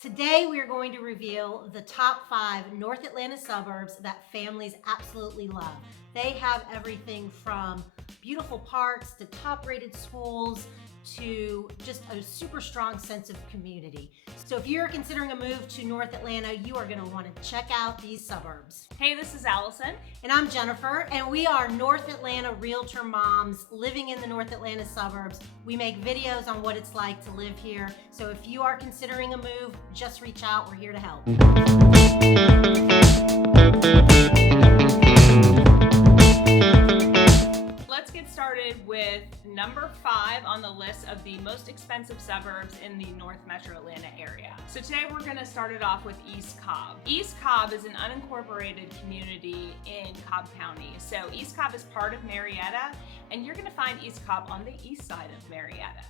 Today, we are going to reveal the top 5 North Atlanta suburbs that families absolutely love. They have everything from beautiful parks to top-rated schools to just a super strong sense of community. So if you're considering a move to North Atlanta, you are going to want to check out these suburbs. Hey, this is Allison. And I'm Jennifer, and we are North Atlanta realtor moms living in the North Atlanta suburbs. We make videos on what it's like to live here. So if you are considering a move, just reach out. We're here to help. Let's get started with number 5 on the list of the most expensive suburbs in the North Metro Atlanta area. So today we're going to start it off with East Cobb. East Cobb is an unincorporated community in Cobb County. So East Cobb is part of Marietta, and you're going to find East Cobb on the east side of Marietta.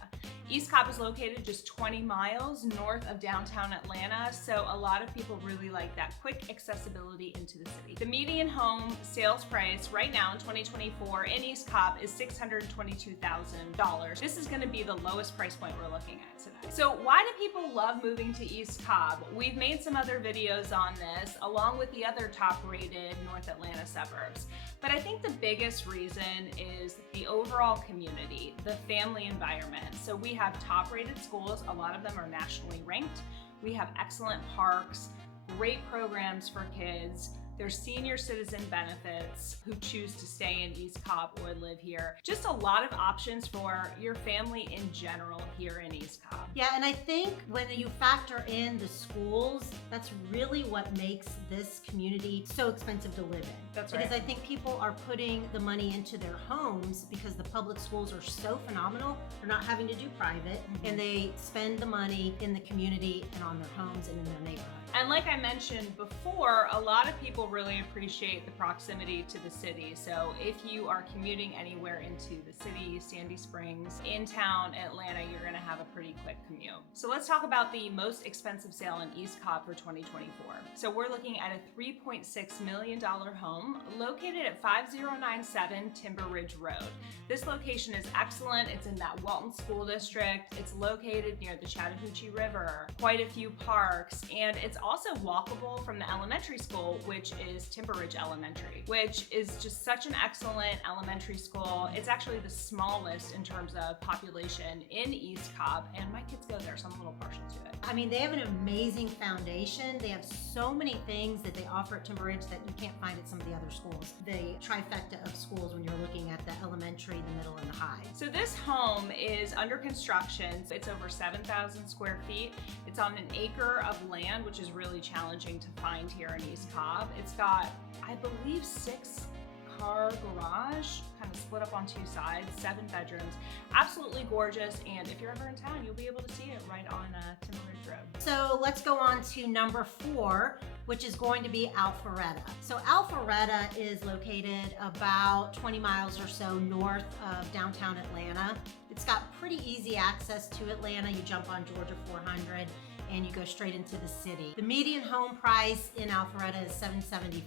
East Cobb is located just 20 miles north of downtown Atlanta, so a lot of people really like that quick accessibility into the city. The median home sales price right now in 2024 in East Cobb is $622,000. This is going to be the lowest price point we're looking at today. So why do people love moving to East Cobb? We've made some other videos on this along with the other top-rated North Atlanta suburbs. But I think the biggest reason is the overall community, the family environment. So we have top-rated schools, a lot of them are nationally ranked. We have excellent parks, great programs for kids. There's senior citizen benefits who choose to stay in East Cobb or live here. Just a lot of options for your family in general here in East Cobb. Yeah, and I think when you factor in the schools, that's really what makes this community so expensive to live in. That's right. Because I think people are putting the money into their homes because the public schools are so phenomenal. They're not having to do private, and they spend the money in the community and on their homes and in their neighborhood. And like I mentioned before, a lot of people really appreciate the proximity to the city. So if you are commuting anywhere into the city, Sandy Springs, in town, Atlanta, you're gonna have a pretty quick commute. So let's talk about the most expensive sale in East Cobb for 2024. So we're looking at a $3.6 million home located at 5097 Timber Ridge Road. This location is excellent. It's in that Walton School District. It's located near the Chattahoochee River, quite a few parks, and it's also walkable from the elementary school, which is Timber Ridge Elementary, which is just such an excellent elementary school. It's actually the smallest in terms of population in East Cobb, and my kids go there, so I'm a little partial to it. I mean, they have an amazing foundation. They have so many things that they offer at Timber Ridge that you can't find at some of the other schools. The trifecta of schools when you're looking at the elementary, the middle, and the high. So this home is under construction. It's over 7,000 square feet. It's on an acre of land, which is really challenging to find here in East Cobb. It's got, I believe, 6-car garage, kind of split up on 2 sides, 7 bedrooms. Absolutely gorgeous, and if you're ever in town, you'll be able to see it right on Timber Ridge Road. So let's go on to number 4, which is going to be Alpharetta. So Alpharetta is located about 20 miles or so north of downtown Atlanta. It's got pretty easy access to Atlanta. You jump on Georgia 400 and you go straight into the city. The median home price in Alpharetta is $775.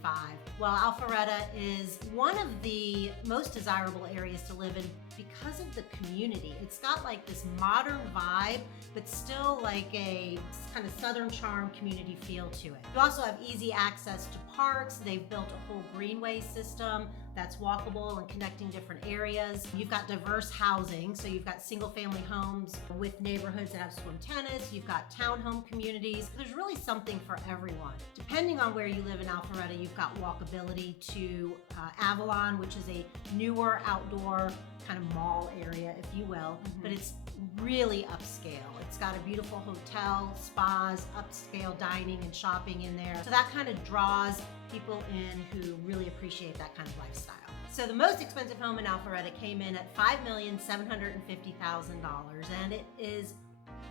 Well, Alpharetta is one of the most desirable areas to live in because of the community. It's got like this modern vibe, but still like a kind of Southern charm community feel to it. You also have easy access to parks. They've built a whole greenway system that's walkable and connecting different areas. You've got diverse housing, so you've got single family homes with neighborhoods that have swim tennis, you've got townhome communities. There's really something for everyone. Depending on where you live in Alpharetta, you've got walkability to Avalon, which is a newer outdoor kind of mall area, if you will, but it's really upscale. It's got a beautiful hotel, spas, upscale dining and shopping in there. So that kind of draws people in who really appreciate that kind of lifestyle. So the most expensive home in Alpharetta came in at $5,750,000, and it is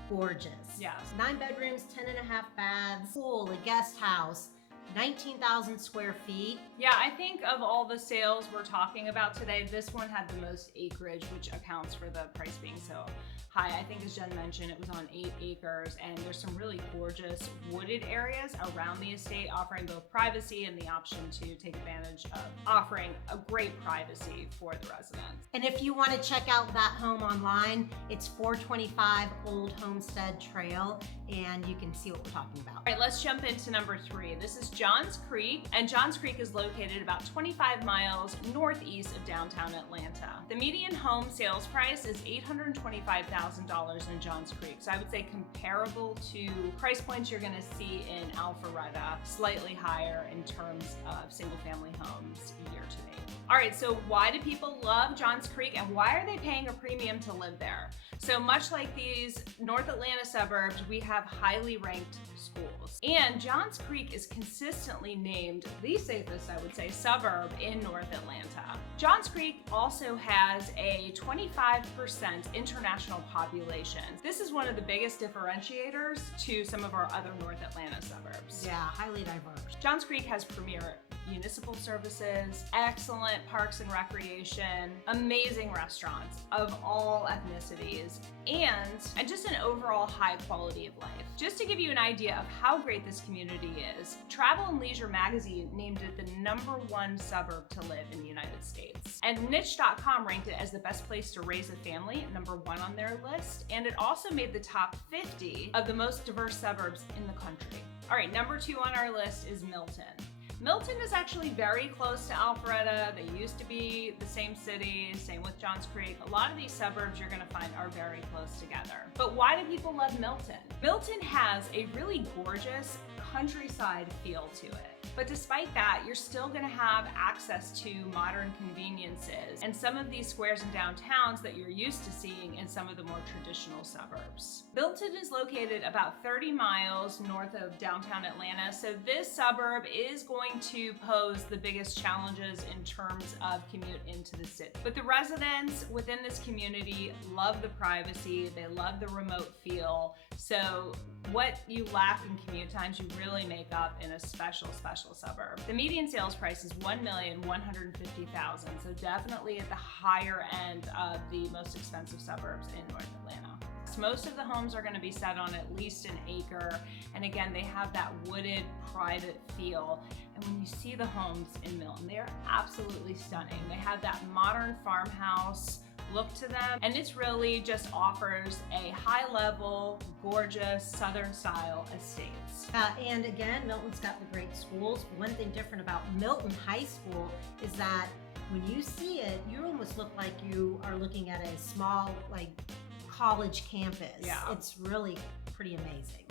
gorgeous. Yes. 9 bedrooms, 10.5 baths, pool, a guest house, 19,000 square feet. Yeah, I think of all the sales we're talking about today, this one had the most acreage, which accounts for the price being so high. I think as Jen mentioned, it was on 8 acres, and there's some really gorgeous wooded areas around the estate offering both privacy and the option to take advantage of offering a great privacy for the residents. And if you want to check out that home online, it's 425 Old Homestead Trail and you can see what we're talking about. All right, let's jump into number 3. This is Johns Creek, and Johns Creek is located about 25 miles northeast of downtown Atlanta. The median home sales price is $825,000 in Johns Creek, so I would say comparable to price points you're gonna see in Alpharetta, slightly higher in terms of single-family homes year to date. All right, so why do people love Johns Creek, and why are they paying a premium to live there? So much like these North Atlanta suburbs, we have highly ranked schools. And Johns Creek is consistently named the safest, I would say, suburb in North Atlanta. Johns Creek also has a 25% international population. This is one of the biggest differentiators to some of our other North Atlanta suburbs. Yeah, highly diverse. Johns Creek has premier municipal services, excellent parks and recreation, amazing restaurants of all ethnicities, and just an overall high quality of life. Just to give you an idea of how great this community is, Travel and Leisure magazine named it the #1 suburb to live in the United States. And niche.com ranked it as the best place to raise a family, #1 on their list, and it also made the top 50 of the most diverse suburbs in the country. All right, #2 on our list is Milton. Milton is actually very close to Alpharetta. They used to be the same city, same with Johns Creek. A lot of these suburbs you're gonna find are very close together. But why do people love Milton? Milton has a really gorgeous countryside feel to it. But despite that, you're still gonna have access to modern conveniences and some of these squares and downtowns that you're used to seeing in some of the more traditional suburbs. Milton is located about 30 miles north of downtown Atlanta, so this suburb is going to pose the biggest challenges in terms of commute into the city. But the residents within this community love the privacy, they love the remote feel, so what you lack in commute times, you really make up in a special suburb. The median sales price is $1,150,000, so definitely at the higher end of the most expensive suburbs in North Atlanta. Most of the homes are going to be set on at least an acre, and again, they have that wooded, private feel. And when you see the homes in Milton, they are absolutely stunning. They have that modern farmhouse look to them, and it's really just offers a high-level, gorgeous, southern-style estates. And again, Milton's got the great schools. One thing different about Milton High School is that when you see it, you almost look like you are looking at a small, college campus. Yeah. It's really pretty amazing.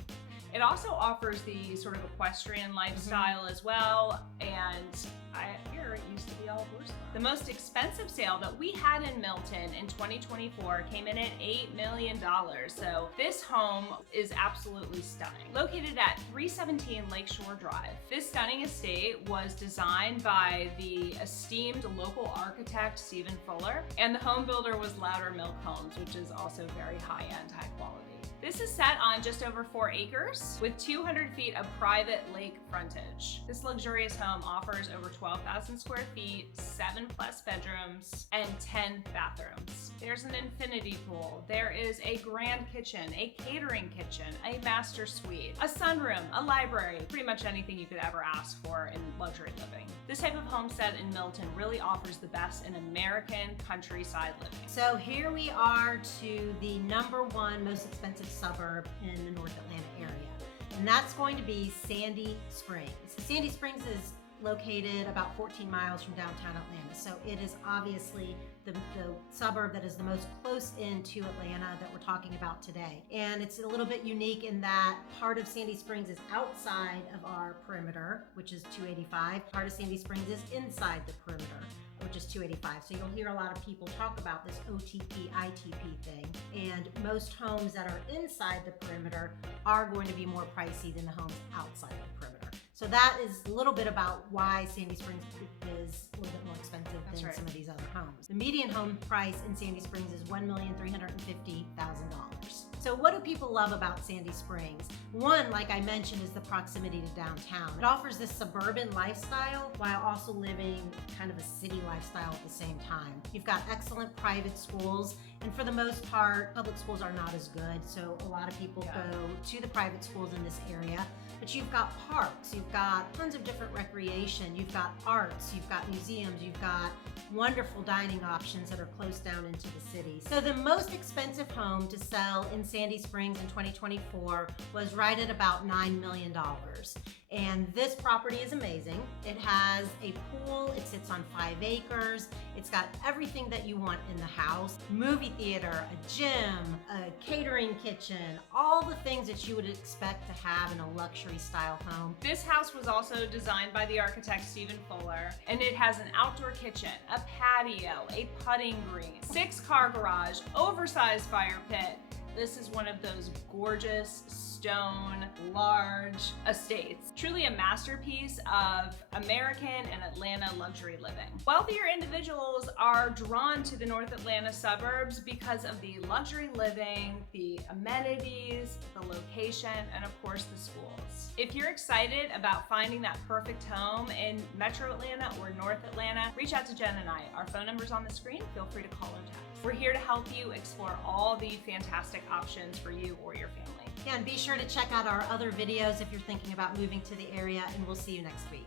It also offers the sort of equestrian lifestyle as well, and I hear it used to be all horse farm. The most expensive sale that we had in Milton in 2024 came in at $8 million, so this home is absolutely stunning. Located at 317 Lakeshore Drive, this stunning estate was designed by the esteemed local architect Stephen Fuller, and the home builder was Louder Milk Homes, which is also very high-end, high quality. This is set on just over 4 acres with 200 feet of private lake frontage. This luxurious home offers over 12,000 square feet, 7+ bedrooms, and 10 bathrooms. There's an infinity pool. There is a grand kitchen, a catering kitchen, a master suite, a sunroom, a library, pretty much anything you could ever ask for in luxury living. This type of homestead in Milton really offers the best in American countryside living. So here we are to the #1 most expensive suburb in the North Atlanta area, and that's going to be Sandy Springs. Sandy Springs is located about 14 miles from downtown Atlanta, so it is obviously the suburb that is the most close into Atlanta that we're talking about today. And it's a little bit unique in that part of Sandy Springs is outside of our perimeter, which is 285. Part of Sandy Springs is inside the perimeter, which is 285. So you'll hear a lot of people talk about this OTP, ITP thing. And most homes that are inside the perimeter are going to be more pricey than the homes outside the perimeter. So that is a little bit about why Sandy Springs is a little bit more expensive than some of these other homes. The median home price in Sandy Springs is $1,350,000. So what do people love about Sandy Springs? One, like I mentioned, is the proximity to downtown. It offers this suburban lifestyle while also living kind of a city lifestyle at the same time. You've got excellent private schools, And for the most part, public schools are not as good, so a lot of people go to the private schools in this area. But you've got parks, you've got tons of different recreation, you've got arts, you've got museums, you've got wonderful dining options that are close down into the city. So the most expensive home to sell in Sandy Springs in 2024 was right at about $9 million. And this property is amazing. It has a pool, it sits on 5 acres, it's got everything that you want in the house. Movie theater, a gym, a catering kitchen, all the things that you would expect to have in a luxury style home. This house was also designed by the architect Stephen Fuller, and it has an outdoor kitchen, a patio, a putting green, 6-car garage, oversized fire pit. This is one of those gorgeous stone, large estates. Truly a masterpiece of American and Atlanta luxury living. Wealthier individuals are drawn to the North Atlanta suburbs because of the luxury living, the amenities, the location, and of course the schools. If you're excited about finding that perfect home in Metro Atlanta or North Atlanta, reach out to Jen and I. Our phone number's on the screen. Feel free to call or text. We're here to help you explore all the fantastic options for you or your family. Yeah, and be sure to check out our other videos if you're thinking about moving to the area, and we'll see you next week.